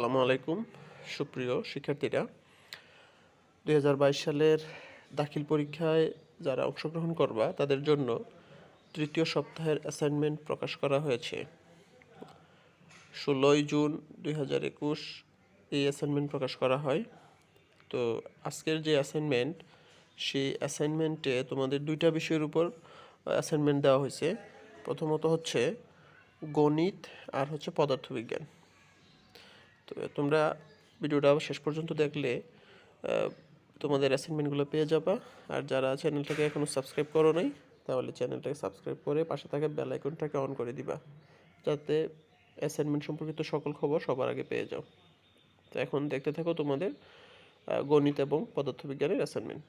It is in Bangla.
আসসালামু আলাইকুম, সুপ্রিয় শিক্ষার্থীরা। দুই হাজার বাইশ সালের দাখিল পরীক্ষায় যারা অংশগ্রহণ করবা, তাদের জন্য তৃতীয় সপ্তাহের অ্যাসাইনমেন্ট প্রকাশ করা হয়েছে। ষোলোই জুন দুই হাজার একুশ এই অ্যাসাইনমেন্ট প্রকাশ করা হয়। তো আজকের যে অ্যাসাইনমেন্ট সেই অ্যাসাইনমেন্টে তোমাদের দুইটা বিষয়ের উপর অ্যাসাইনমেন্ট দেওয়া হয়েছে। প্রথমত হচ্ছে গণিত আর হচ্ছে পদার্থবিজ্ঞান। তো তোমরা ভিডিওটা শেষ পর্যন্ত দেখলে তোমাদের অ্যাসাইনমেন্টগুলো পেয়ে যাবা। আর যারা চ্যানেলটাকে এখনও সাবস্ক্রাইব করো নাই, তাহলে চ্যানেলটাকে সাবস্ক্রাইব করে পাশে থাকা বেল আইকনটাকে অন করে দিবা। যাতে অ্যাসাইনমেন্ট সম্পর্কিত সকল খবর সবার আগে পেয়ে যাও। তো এখন দেখতে থাকো তোমাদের গণিত এবং পদার্থবিজ্ঞানের অ্যাসাইনমেন্ট